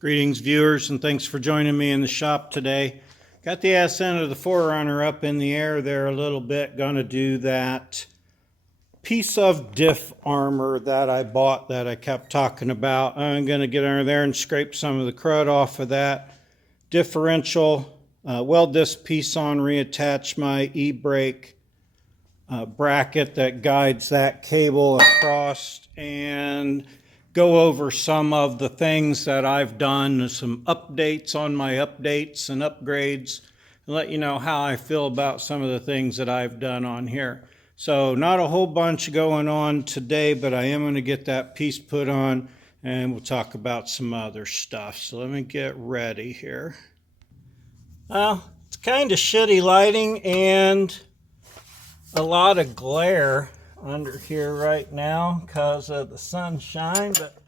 Greetings viewers, and thanks for joining me in the shop today. Got the ass end of the 4runner up in the air there a little bit. Gonna do that piece of diff armor that I bought that I kept talking about. I'm gonna get under there and scrape some of the crud off of that. Differential, weld this piece on, reattach my e-brake bracket that guides that cable across, and go over some of the things that I've done, some updates on my updates and upgrades, and let you know how I feel about some of the things that I've done on here. So not a whole bunch going on today, but I am going to get that piece put on and we'll talk about some other stuff. So let me get ready here. Well, it's kind of shitty lighting and a lot of glare under here right now because of the sunshine, but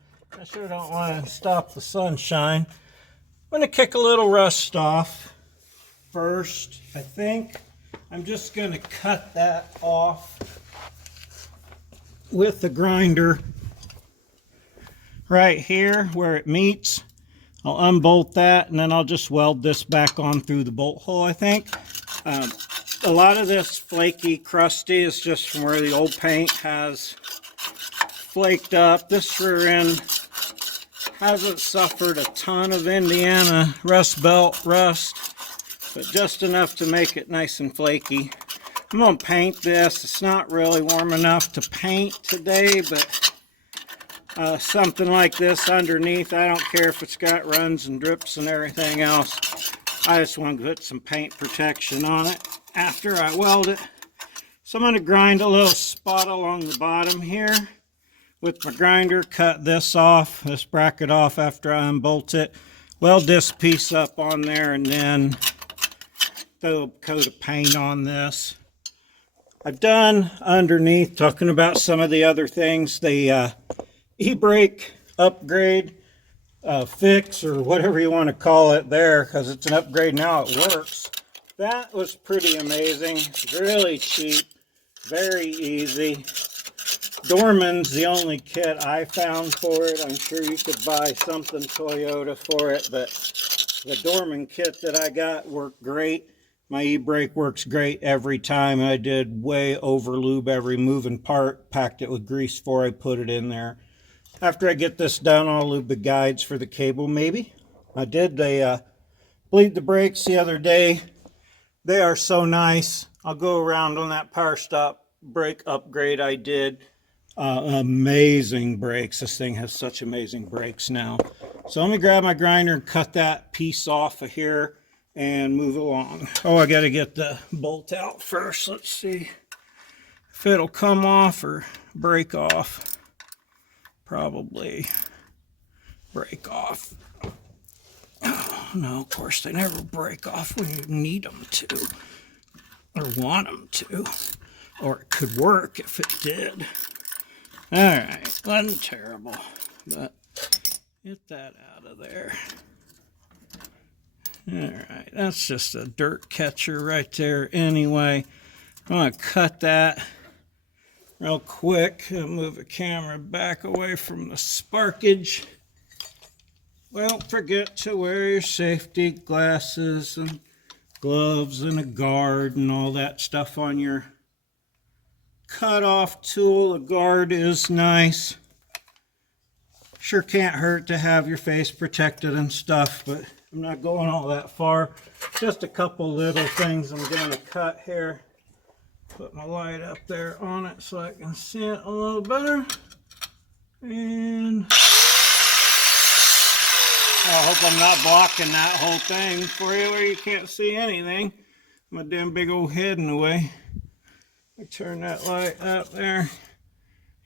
I sure don't want to stop the sunshine. I'm going to kick a little rust off first. I think I'm just going to cut that off with the grinder right here where it meets. I'll unbolt that and then I'll just weld this back on through the bolt hole, I think. A lot of this flaky, crusty is just from where the old paint has flaked up. This rear end hasn't suffered a ton of Indiana rust belt rust, but just enough to make it nice and flaky. I'm going to paint this. It's not really warm enough to paint today, but something like this underneath, I don't care if it's got runs and drips and everything else. I just want to put some paint protection on it after I weld it. So I'm going to grind a little spot along the bottom here with my grinder, cut this off, this bracket off after I unbolt it, weld this piece up on there, and then throw a coat of paint on this. I've done underneath, talking about some of the other things, the e-brake upgrade, fix, or whatever you want to call it there, because it's an upgrade now, it works. That was pretty amazing, really cheap, very easy. Dorman's the only kit I found for it. I'm sure you could buy something Toyota for it, but the Dorman kit that I got worked great. My e-brake works great every time. I did way over lube every moving part, packed it with grease before I put it in there. After I get this done, I'll lube the guides for the cable maybe. I did bleed the brakes the other day. They are so nice. I'll go around on that power stop brake upgrade I did. Amazing brakes. This thing has such amazing brakes now. So let me grab my grinder and cut that piece off of here and move along. Oh, I got to get the bolt out first. Let's see if it'll come off or break off. Probably break off. Oh, no, of course they never break off when you need them to or want them to, or it could work if it did. All right, wasn't terrible, but get that out of there. All right, that's just a dirt catcher right there anyway. I'm going to cut that real quick and move the camera back away from the sparkage. Well, forget to wear your safety glasses and gloves and a guard and all that stuff on your cut-off tool. A guard is nice. Sure can't hurt to have your face protected and stuff, but I'm not going all that far. Just a couple little things I'm going to cut here. Put my light up there on it so I can see it a little better. And I hope I'm not blocking that whole thing for you where you can't see anything. My damn big old head in the way. I turn that light up there.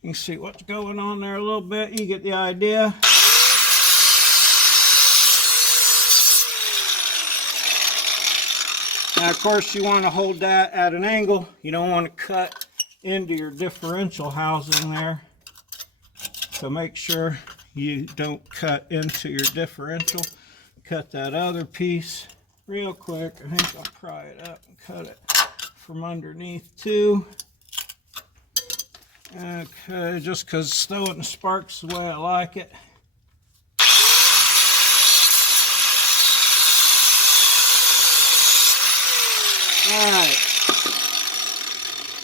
You can see what's going on there a little bit. You get the idea. Now, of course, you want to hold that at an angle. You don't want to cut into your differential housing there. So make sure you don't cut into your differential. Cut that other piece real quick. I think I'll pry it up and cut it from underneath too. Okay, just because it's throwing the sparks the way I like it.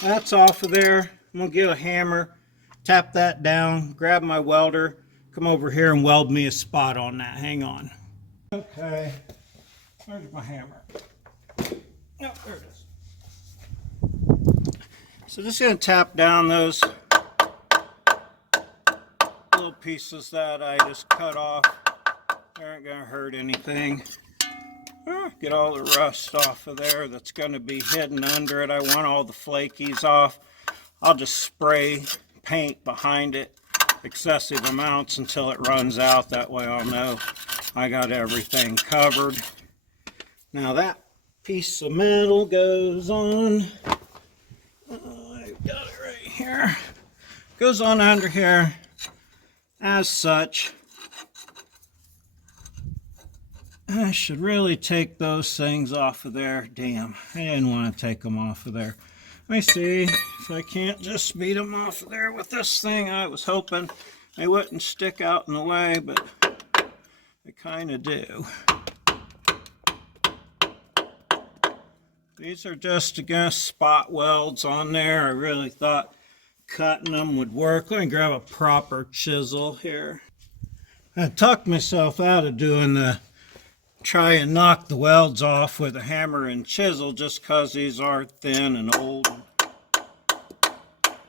That's off of there. I'm gonna get a hammer, tap that down, grab my welder, come over here and weld me a spot on that. Hang on. Okay, where's my hammer? No, there it is. So just gonna tap down those little pieces that I just cut off. They aren't gonna hurt anything. Get all the rust off of there that's going to be hidden under it. I want all the flakies off. I'll just spray paint behind it, excessive amounts until it runs out. That way I'll know I got everything covered. Now that piece of metal goes on. I've got it right here. Goes on under here as such. I should really take those things off of there. Damn, I didn't want to take them off of there. Let me see if I can't just beat them off of there with this thing. I was hoping they wouldn't stick out in the way, but they kind of do. These are just, again, spot welds on there. I really thought cutting them would work. Let me grab a proper chisel here. I talked myself out of doing the try and knock the welds off with a hammer and chisel just because these are thin and old and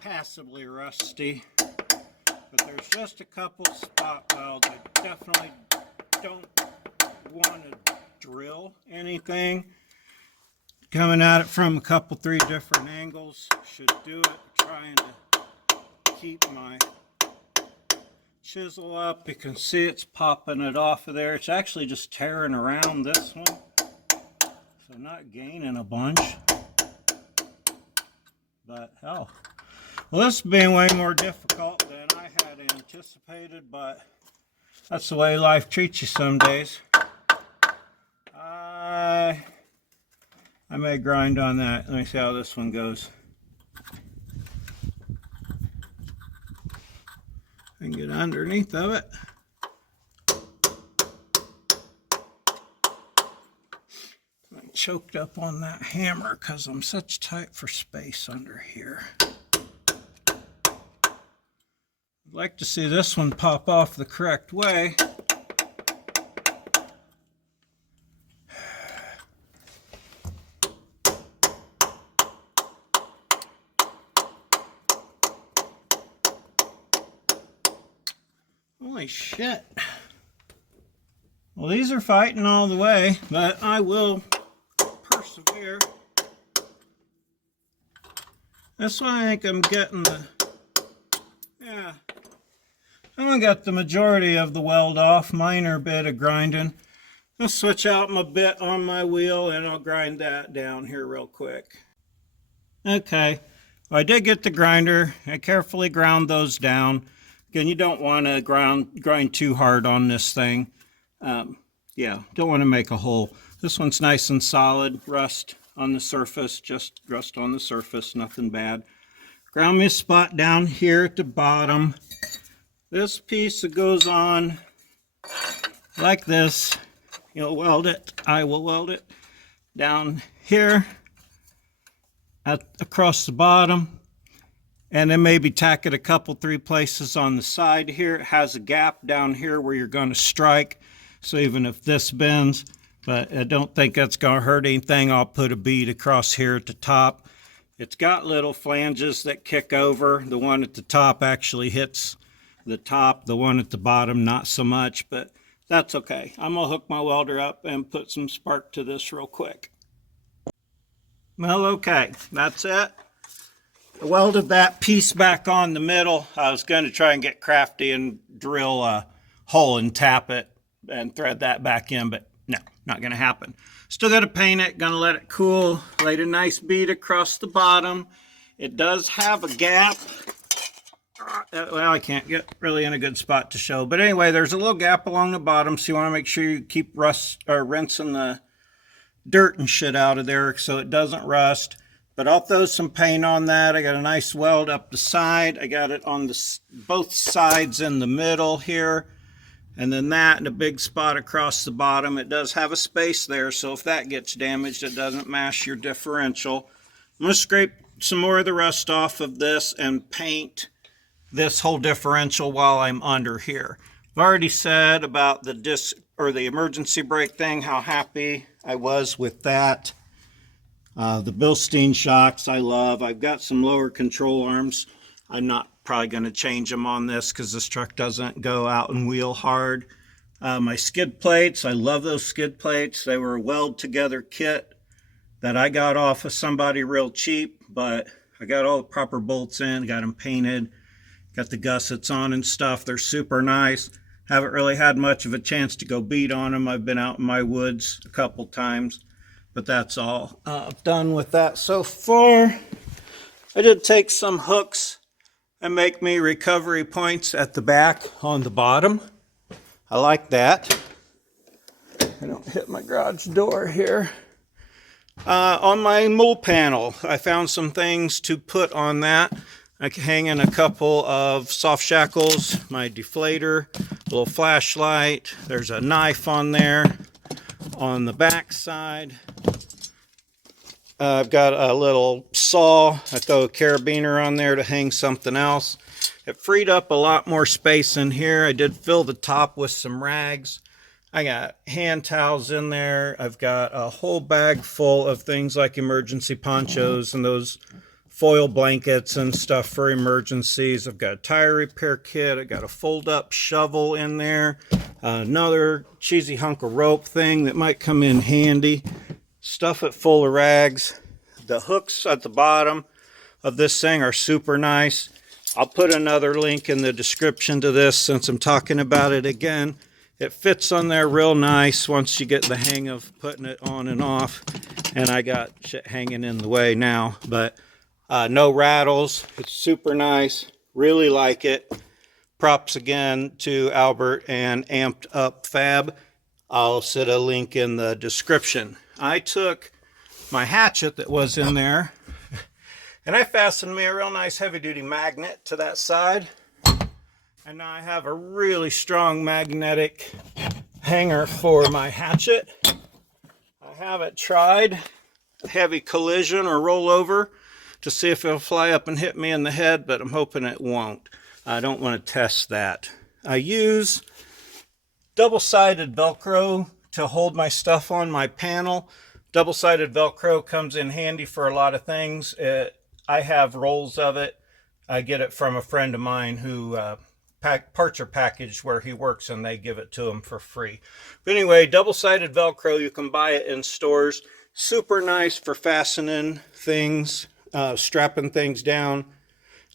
passably rusty. But there's just a couple spot welds. I definitely don't want to drill anything. Coming at it from a couple, 3 different angles should do it. Trying to keep my chisel up. You can see it's popping it off of there. It's actually just tearing around this one, so not gaining a bunch. But hell, well, this is being way more difficult than I had anticipated, but that's the way life treats you some days. I may grind on that. Let me see how this one goes. And get underneath of it. I'm choked up on that hammer because I'm such tight for space under here. I'd like to see this one pop off the correct way. Holy shit. Well, these are fighting all the way, but I will persevere. That's why I think I'm getting the, yeah, I'm gonna get the majority of the weld off, minor bit of grinding. I'll switch out my bit on my wheel and I'll grind that down here real quick. Okay, well, I did get the grinder. I carefully ground those down. Again, you don't want to grind too hard on this thing. Yeah, don't want to make a hole. This one's nice and solid, rust on the surface, just rust on the surface, nothing bad. Ground me a spot down here at the bottom. This piece that goes on like this, you'll weld it. I will weld it down here across the bottom. And then maybe tack it a couple, 3 places on the side here. It has a gap down here where you're going to strike. So even if this bends, but I don't think that's going to hurt anything, I'll put a bead across here at the top. It's got little flanges that kick over. The one at the top actually hits the top. The one at the bottom, not so much, but that's okay. I'm going to hook my welder up and put some spark to this real quick. Well, okay, that's it. I welded that piece back on the middle. I was going to try and get crafty and drill a hole and tap it and thread that back in, but no, not going to happen. Still got to paint it, going to let it cool. Laid a nice bead across the bottom. It does have a gap. Well, I can't get really in a good spot to show, but anyway, there's a little gap along the bottom, so you want to make sure you keep rinsing the dirt and shit out of there so it doesn't rust. But I'll throw some paint on that. I got a nice weld up the side. I got it on both sides in the middle here. And then that and a big spot across the bottom. It does have a space there, so if that gets damaged, it doesn't mash your differential. I'm going to scrape some more of the rust off of this and paint this whole differential while I'm under here. I've already said about the disc or the emergency brake thing, how happy I was with that. The Bilstein shocks I love. I've got some lower control arms. I'm not probably going to change them on this because this truck doesn't go out and wheel hard. My skid plates, I love those skid plates. They were a weld together kit that I got off of somebody real cheap, but I got all the proper bolts in, got them painted, got the gussets on and stuff. They're super nice. Haven't really had much of a chance to go beat on them. I've been out in my woods a couple times, but that's all done with that so far. I did take some hooks and make me recovery points at the back on the bottom. I like that. I don't hit my garage door here. On my MOLLE panel, I found some things to put on that. I can hang in a couple of soft shackles, my deflator, a little flashlight. There's a knife on there. On the back side, I've got a little saw. I throw a carabiner on there to hang something else. It freed up a lot more space in here. I did fill the top with some rags. I got hand towels in there. I've got a whole bag full of things like emergency ponchos and those foil blankets and stuff for emergencies. I've got a tire repair kit. I got a fold-up shovel in there. Another cheesy hunk of rope thing that might come in handy. Stuff it full of rags. The hooks at the bottom of this thing are super nice. I'll put another link in the description to this since I'm talking about it again. It fits on there real nice once you get the hang of putting it on and off. And I got shit hanging in the way now, but no rattles. It's super nice. Really like it. Props again to Albert and Amped Up Fab. I'll set a link in the description. I took my hatchet that was in there and I fastened me a real nice heavy duty magnet to that side. And now I have a really strong magnetic hanger for my hatchet. I haven't tried heavy collision or rollover to see if it'll fly up and hit me in the head, but I'm hoping it won't. I don't want to test that. I use double-sided Velcro to hold my stuff on my panel. Double-sided Velcro comes in handy for a lot of things. I have rolls of it. I get it from a friend of mine who parts are packaged where he works and they give it to him for free. But anyway, double-sided Velcro, you can buy it in stores. Super nice for fastening things, strapping things down.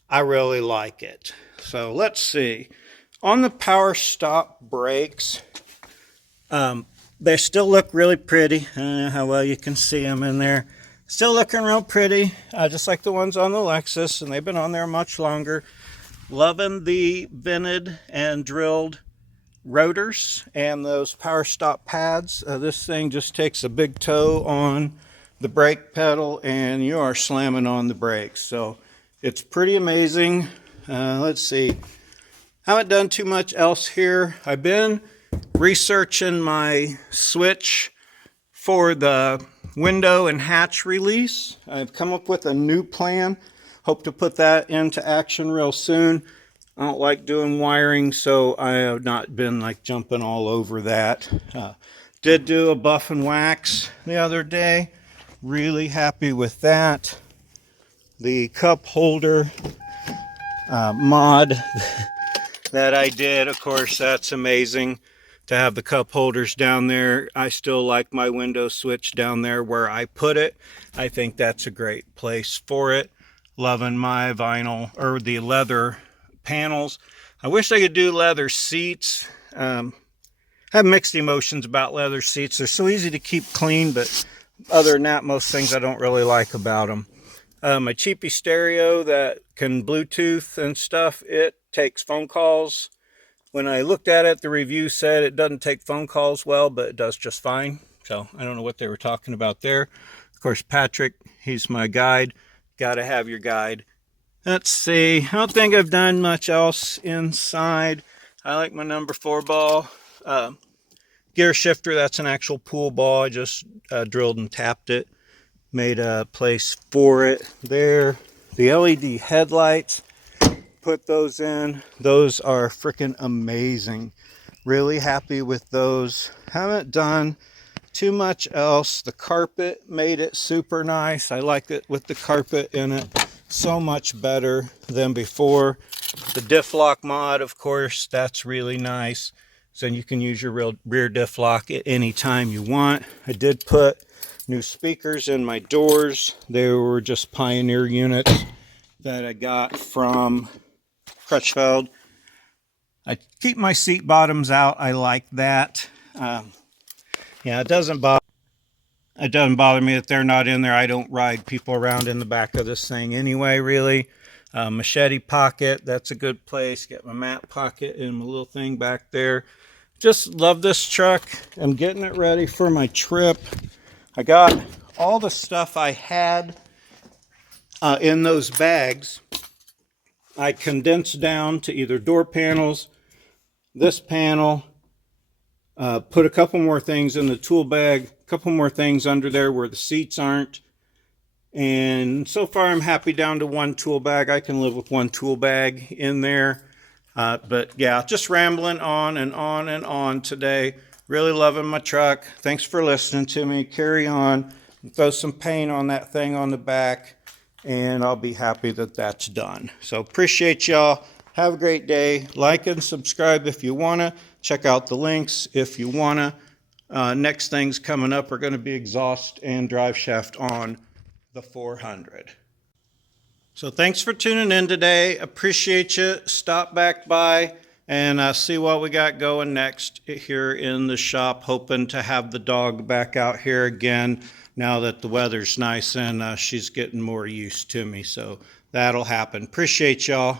I really like it. So let's see. On the power stop brakes, they still look really pretty. I don't know how well you can see them in there. Still looking real pretty, just like the ones on the Lexus, and they've been on there much longer. Loving the vented and drilled rotors and those power stop pads. This thing just takes a big toe on the brake pedal and you are slamming on the brakes. So it's pretty amazing. Let's see. Haven't done too much else here. I've been researching my switch for the window and hatch release. I've come up with a new plan. Hope to put that into action real soon. I don't like doing wiring, so I have not been like jumping all over that. Did do a buff and wax the other day. Really happy with that. The cup holder mod that I did, of course, that's amazing to have the cup holders down there. I still like my window switch down there where I put it. I think that's a great place for it. Loving my vinyl or the leather panels. I wish I could do leather seats. I have mixed emotions about leather seats. They're so easy to keep clean, but other than that, most things I don't really like about them. My cheapy stereo that can Bluetooth and stuff, it takes phone calls. When I looked at it, the review said it doesn't take phone calls well, but it does just fine. So I don't know what they were talking about there. Of course, Patrick, he's my guide. Got to have your guide. Let's see. I don't think I've done much else inside. I like my number 4 ball. Gear shifter, that's an actual pool ball. I just drilled and tapped it. Made a place for it there. The LED headlights, put those in. Those are freaking amazing. Really happy with those. Haven't done too much else. The carpet made it super nice. I like it with the carpet in it so much better than before. The diff lock mod, of course, that's really nice. So you can use your rear diff lock at any time you want. I did put new speakers in my doors. They were just Pioneer units that I got from Crutchfield. I keep my seat bottoms out. I like that. Yeah, it doesn't bother me that they're not in there. I don't ride people around in the back of this thing anyway, really. Machete pocket, that's a good place. Get my mat pocket and my little thing back there. Just love this truck. I'm getting it ready for my trip. I got all the stuff I had in those bags. I condensed down to either door panels, this panel, put a couple more things in the tool bag, a couple more things under there where the seats aren't. And so far I'm happy down to one tool bag. I can live with one tool bag in there. But yeah, just rambling on and on and on today. Really loving my truck. Thanks for listening to me. Carry on. Throw some paint on that thing on the back, and I'll be happy that that's done. So appreciate y'all. Have a great day. Like and subscribe if you want to. Check out the links if you want to. Next things coming up are going to be exhaust and drive shaft on the 400. So thanks for tuning in today. Appreciate you. Stop back by and see what we got going next here in the shop. Hoping to have the dog back out here again now that the weather's nice and she's getting more used to me. So that'll happen. Appreciate y'all.